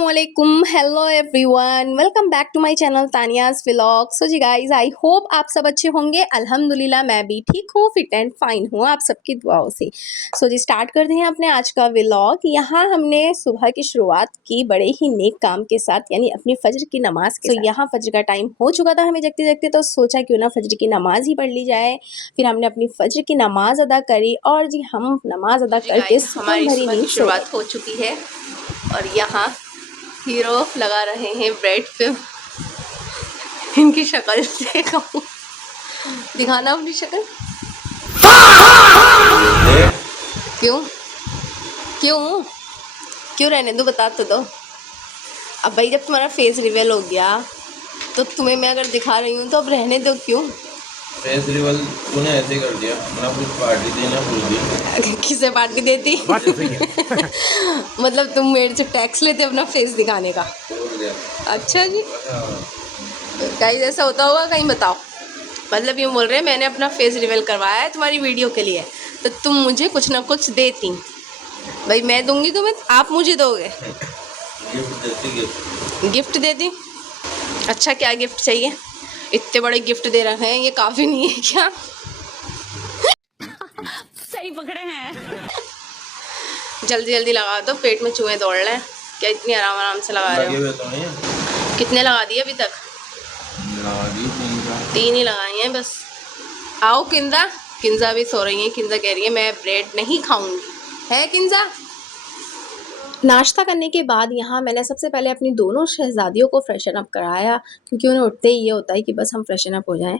अस्सलामुअलैकुम, hello everyone, welcome back to my channel Tania's vlog. So जी guys, I hope आप सब अच्छे होंगे। अल्हम्दुलिल्लाह मैं भी ठीक हूँ, फिट एंड फाइन हूँ आप सबकी दुआओं से। सो जी स्टार्ट करते हैं अपने आज का व्लॉग। यहाँ हमने सुबह की शुरुआत की बड़े ही नेक काम के साथ, यानी अपनी फजर की नमाज के साथ। यहाँ फजर का टाइम हो चुका था हमें जगते जगते, तो सोचा क्यों ना फजर की नमाज ही पढ़ ली जाए। फिर हमने अपनी फजर की नमाज अदा करी और जी हम नमाज अदा करके हमारी सुबह की शुरुआत हो चुकी है। और यहाँ हीरो लगा रहे हैं ब्रेड पे। इनकी शक्ल देखो, दिखाना अपनी शक्ल। क्यों क्यों क्यों रहने दो, बता तो दो। अब भाई जब तुम्हारा फेस रिवील हो गया तो तुम्हें मैं अगर दिखा रही हूँ तो अब रहने दो। क्यों फेस रिवील तूने ऐसे कर दिया? ना कुछ पार्टी देना भूल गई। किसे पार्टी देती? मतलब तुम मेरे से टैक्स लेते अपना फेस दिखाने का? अच्छा जी, कहीं ऐसा होता होगा कहीं, बताओ। मतलब ये बोल रहे हैं मैंने अपना फेस रिवील करवाया है तुम्हारी वीडियो के लिए, तो तुम मुझे कुछ ना कुछ देती। भाई मैं दूंगी तुम्हें, आप मुझे दोगे? गिफ्ट देती। गिफ्ट देती? अच्छा क्या गिफ्ट चाहिए? इतने बड़े गिफ्ट दे रखे हैं, ये काफ़ी नहीं है क्या? सही पकड़े हैं। जल्दी जल्दी लगा दो, पेट में चूहे दौड़ रहे हैं। क्या इतनी आराम आराम से लगा रहे हो? तो कितने लगा दिए अभी तक? तीन ही लगाई हैं बस। आओ किंजा। किंजा भी सो रही है। किंजा कह रही है मैं ब्रेड नहीं खाऊंगी, है किंजा? नाश्ता करने के बाद यहाँ मैंने सबसे पहले अपनी दोनों शहज़ादियों को फ्रेशन अप कराया, क्योंकि उन्हें उठते ही ये होता है कि बस हम फ्रेशन अप हो जाएं।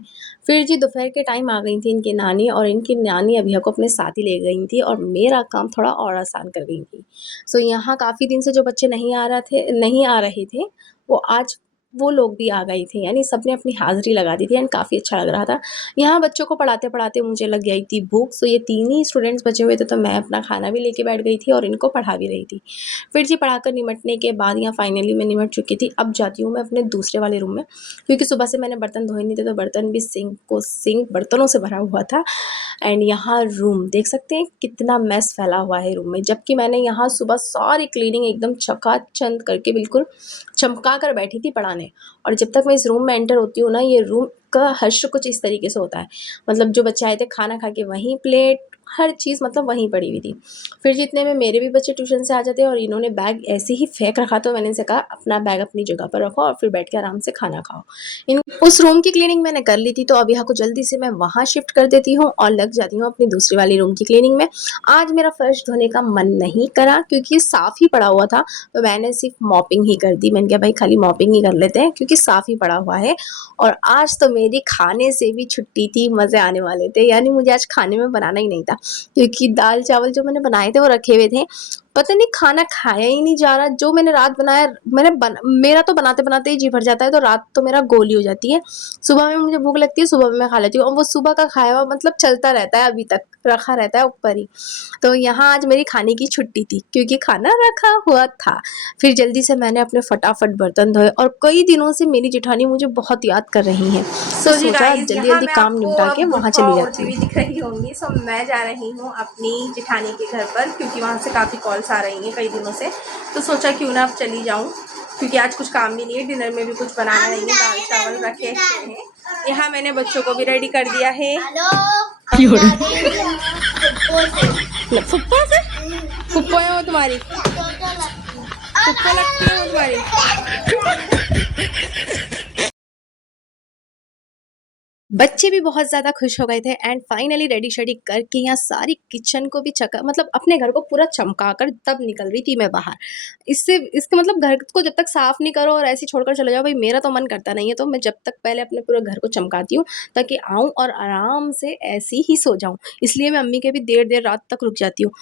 फिर जी दोपहर के टाइम आ गई थी इनकी नानी, और इनकी नानी अभिया को अपने साथ ही ले गई थी और मेरा काम थोड़ा और आसान कर गई थी। सो यहाँ काफ़ी दिन से जो बच्चे नहीं आ रहे थे, वो आज वो लोग भी आ गए थे, यानी सबने अपनी हाज़िरी लगा दी थी एंड काफ़ी अच्छा लग रहा था। यहाँ बच्चों को पढ़ाते-पढ़ाते मुझे लग गई थी भूख, सो ये 3 ही स्टूडेंट्स बचे हुए थे, तो मैं अपना खाना भी लेके बैठ गई थी और इनको पढ़ा भी रही थी। फिर जी पढ़ाकर निमटने के बाद यहाँ फाइनली मैं निमट चुकी थी। अब जाती हूँ मैं अपने दूसरे वाले रूम में, क्योंकि सुबह से मैंने बर्तन धोए नहीं थे, तो बर्तन भी सिंक बर्तनों से भरा हुआ था। एंड यहाँ रूम देख सकते हैं कितना मैस फैला हुआ है रूम में, जबकि मैंने यहाँ सुबह सारी क्लीनिंग एकदम चकाचंद करके बिल्कुल चमका कर बैठी थी पढ़ाने। और जब तक मैं इस रूम में एंटर होती हूँ ना, ये रूम का हश्र कुछ इस तरीके से होता है। मतलब जो बच्चे आए थे खाना खा के वहीं प्लेट हर चीज़ मतलब वहीं पड़ी हुई थी। फिर जितने में मेरे भी बच्चे ट्यूशन से आ जाते और इन्होंने बैग ऐसे ही फेंक रखा, तो मैंने इनसे कहा अपना बैग अपनी जगह पर रखो और फिर बैठ के आराम से खाना खाओ। इन उस रूम की क्लीनिंग मैंने कर ली थी, तो अब यहाँ को जल्दी से मैं वहाँ शिफ्ट कर देती हूँ और लग जाती हूँ अपनी दूसरी वाली रूम की क्लीनिंग में। आज मेरा फर्श धोने का मन नहीं करा, क्योंकि साफ़ ही पड़ा हुआ था, तो मैंने सिर्फ मॉपिंग ही कर दी। मैंने कहा भाई खाली मॉपिंग ही कर लेते हैं, क्योंकि साफ़ ही पड़ा हुआ है। और आज तो मेरी खाने से भी छुट्टी थी, मज़े आने वाले थे। यानी मुझे आज खाने में बनाना ही नहीं था, क्योंकि दाल चावल जो मैंने बनाए थे वो रखे हुए थे। पता नहीं खाना खाया ही नहीं जा रहा। जो मैंने रात बनाया मेरा तो बनाते-बनाते ही जी भर जाता है, तो रात तो मेरा गोली हो जाती है। सुबह में मुझे भूख लगती है, सुबह में मैं खा लेती हूँ, और वो सुबह का खाया हुआ मतलब चलता रहता है, अभी तक रखा रहता है ऊपर ही। तो यहाँ आज मेरी खाने की छुट्टी थी, क्योंकि खाना रखा हुआ था। फिर जल्दी से मैंने अपने फटाफट बर्तन धोए, और कई दिनों से मेरी जेठानी मुझे बहुत याद कर रही हैं। तो सोचा जल्दी-जल्दी काम निपटा के वहाँ चली जाती हूँ। दिख रही होंगी, सो मैं जा रही हूँ अपनी जेठानी के घर पर, क्योंकि वहाँ से काफ़ी कॉल्स आ रही हैं कई दिनों से। तो सोचा क्यों ना अब चली जाऊँ, क्योंकि आज कुछ काम भी नहीं है, डिनर में भी कुछ बनाना नहीं है, दाल चावल रखे हुए हैं। यहाँ मैंने बच्चों को भी रेडी कर दिया है। फुप्पो से फुप्पो है वो तुम्हारी, फुप्पो लगती है वो तुम्हारी। बच्चे भी बहुत ज़्यादा खुश हो गए थे एंड फाइनली रेडी शेडी करके यहाँ सारी किचन को भी मतलब अपने घर को पूरा चमका कर तब निकल रही थी मैं बाहर। इसके मतलब घर को जब तक साफ़ नहीं करो और ऐसे ही छोड़कर चले जाओ, भाई मेरा तो मन करता नहीं है। तो मैं जब तक पहले अपने पूरे घर को चमकाती हूँ, ताकि आऊँ और आराम से ऐसे ही सो जाऊँ। इसलिए मैं अम्मी के भी देर देर रात तक रुक जाती हूँ।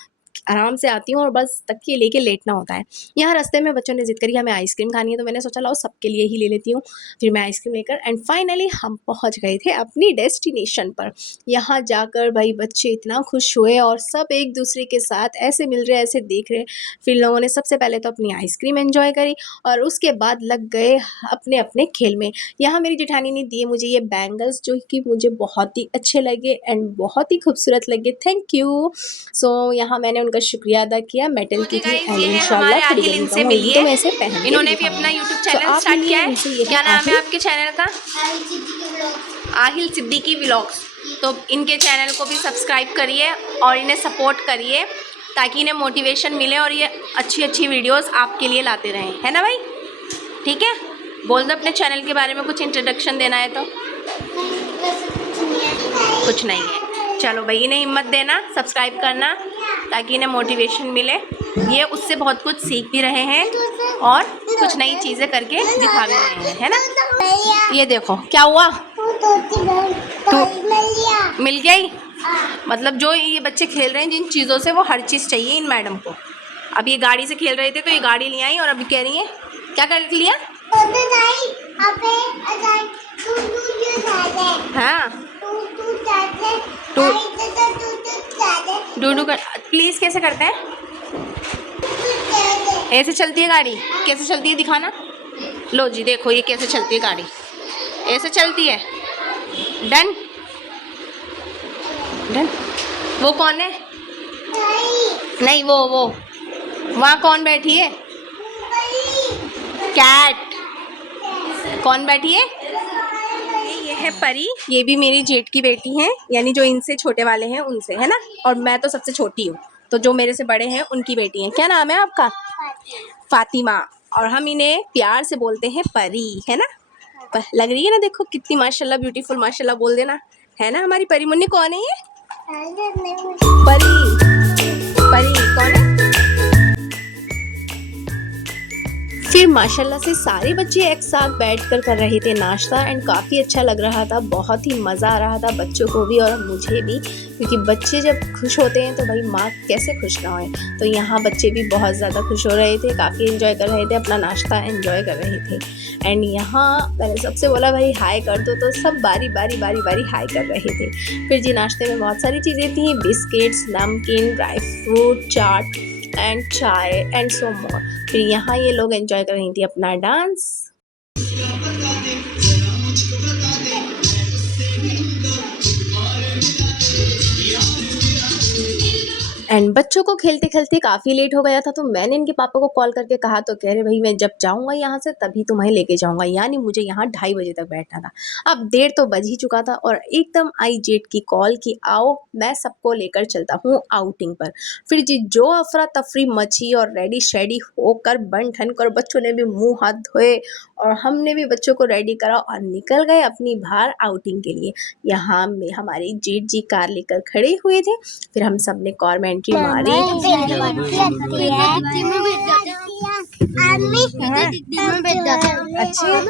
आराम से आती हूँ और बस तकिए लेके लेटना होता है। यहाँ रास्ते में बच्चों ने ज़िद करी हमें आइसक्रीम खानी है, तो मैंने सोचा लाओ सबके लिए ही ले लेती हूँ। फिर मैं आइसक्रीम लेकर एंड फाइनली हम पहुँच गए थे अपनी डेस्टिनेशन पर। यहाँ जाकर भाई बच्चे इतना खुश हुए और सब एक दूसरे के साथ ऐसे मिल रहे, ऐसे देख रहे। फिर लोगों ने सबसे पहले तो अपनी आइसक्रीम एंजॉय करी और उसके बाद लग गए अपने-अपने खेल में। यहाँ मेरी जेठानी ने दिए मुझे ये बैंगल्स, जो कि मुझे बहुत ही अच्छे लगे एंड बहुत ही खूबसूरत लगे। Thank you. सो यहाँ मैंने उनका का शुक्रिया अदा किया मेटल की थी एंड इंशाल्लाह फिर तो मैं इसे पहन के इन्होंने भी अपना YouTube चैनल स्टार्ट किया है। क्या नाम है आपके चैनल का? आहिल सिद्दीकी व्लॉग्स। तो इनके चैनल को भी सब्सक्राइब करिए और इन्हें सपोर्ट करिए ताकि इन्हें मोटिवेशन मिले और ये अच्छी अच्छी वीडियोस आपके लिए लाते रहें, है ना भाई? ठीक है, बोल दो अपने चैनल के बारे में, कुछ इंट्रोडक्शन देना है तो। कुछ नहीं है, चलो भाई इन्हें हिम्मत देना, सब्सक्राइब करना ताकि इन्हें मोटिवेशन मिले। ये उससे बहुत कुछ सीख भी रहे हैं और कुछ नई चीज़ें करके दिखा भी रहे हैं, है ना? ये देखो क्या हुआ, मिल गई। मतलब जो ये बच्चे खेल रहे हैं जिन चीज़ों से, वो हर चीज़ चाहिए इन मैडम को। अब ये गाड़ी से खेल रहे थे तो ये गाड़ी ले आई और अभी कह रही है क्या कर लिया। हाँ डूडू कर, प्लीज़ कैसे करते हैं? ऐसे चलती है गाड़ी, कैसे चलती है दिखाना। लो जी देखो ये कैसे चलती है गाड़ी, ऐसे चलती है। Done done. वो कौन है? नहीं वो वहाँ कौन बैठी है? कैट। कौन बैठी है? ये है परी, ये भी मेरी जेठ की बेटी हैं, यानी जो इनसे छोटे वाले हैं उनसे, है ना? और मैं तो सबसे छोटी हूँ, तो जो मेरे से बड़े हैं उनकी बेटी हैं। क्या नाम है आपका? फातिमा। और हम इन्हें प्यार से बोलते हैं परी, है ना? लग रही है ना, देखो कितनी माशाल्लाह ब्यूटीफुल, माशाल्लाह बोल देना, है ना? हमारी परी मुन्नी कौन है ये? परी। परी कौन है? फिर माशाल्लाह से सारे बच्चे एक साथ बैठकर कर रहे थे नाश्ता एंड काफ़ी अच्छा लग रहा था, बहुत ही मज़ा आ रहा था बच्चों को भी और मुझे भी, क्योंकि बच्चे जब खुश होते हैं तो भाई माँ कैसे खुश ना होए। तो यहाँ बच्चे भी बहुत ज़्यादा खुश हो रहे थे, काफ़ी एंजॉय कर रहे थे, अपना नाश्ता एंजॉय कर रहे थे। एंड यहाँ मैंने सबसे बोला भाई हाय कर दो, तो सब बारी बारी हाय कर रहे थे। फिर जी नाश्ते में बहुत सारी चीज़ें थी, बिस्किट्स, नमकीन, ड्राई फ्रूट, चाट एंड चाय एंड सो मोर। फिर यहाँ ये लोग एंजॉय कर रही थी अपना डांस। एंड बच्चों को खेलते खेलते काफ़ी लेट हो गया था, तो मैंने इनके पापा को कॉल करके कहा, तो कह रहे भाई मैं जब जाऊंगा यहाँ से तभी तुम्हें लेके जाऊंगा, यानी मुझे यहाँ 2:30 बजे तक बैठना था। अब देर तो बज ही चुका था और एकदम आई जेट की कॉल कि आओ मैं सबको लेकर चलता हूँ आउटिंग पर। फिर जी जो अफरा तफरी मची और रेडी शेडी होकर बन ठन कर बच्चों ने भी मुँह हाथ धोए और हमने भी बच्चों को रेडी करा और निकल गए अपनी बाहर आउटिंग के लिए। यहाँ में हमारी जेठ जी कार लेकर खड़े हुए थे, फिर हम सब ने कार में एंट्री मारी। अच्छा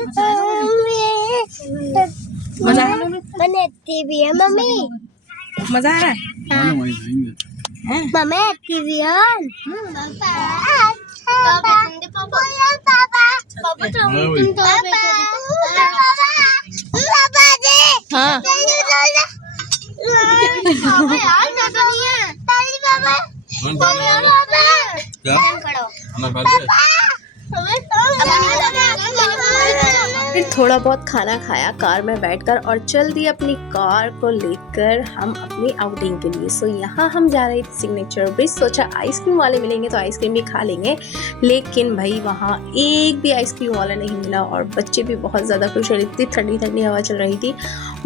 मजा आ रहा है? Mummy TV on. हाँ फिर थोड़ा बहुत खाना खाया कार में बैठकर और चल दिए अपनी कार को लेकर हम अपनी आउटिंग के लिए। सो यहाँ हम जा रहे थे सिग्नेचर ब्रिज, सोचा आइसक्रीम वाले मिलेंगे तो आइसक्रीम भी खा लेंगे, लेकिन भाई वहाँ एक भी आइसक्रीम वाला नहीं मिला और बच्चे भी बहुत ज़्यादा खुश हो रहे, इतनी ठंडी ठंडी हवा चल रही थी,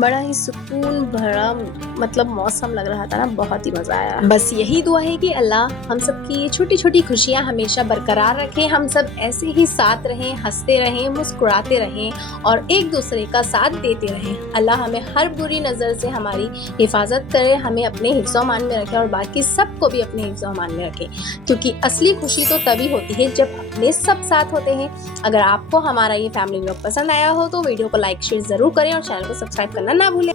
बड़ा ही सुकून भरा मतलब मौसम लग रहा था ना, बहुत ही मज़ा आया। बस यही दुआ है कि अल्लाह हम सब की ये छोटी छोटी खुशियाँ हमेशा बरकरार रखें, हम सब ऐसे ही साथ रहें, हंसते रहें, मुस्कुराते रहें और एक दूसरे का साथ देते रहें। अल्लाह हमें हर बुरी नज़र से हमारी हिफाजत करे, हमें अपने हिफ्ज़-ओ-अमान में रखे और बाकी सबको भी अपने हिफ्ज़-ओ-अमान में रखे, क्योंकि असली खुशी तो तभी होती है जब अपने सब साथ होते हैं। अगर आपको हमारा ये फैमिली व्लॉग पसंद आया हो तो वीडियो को लाइक शेयर ज़रूर करें और चैनल को सब्सक्राइब करना ना भूलें।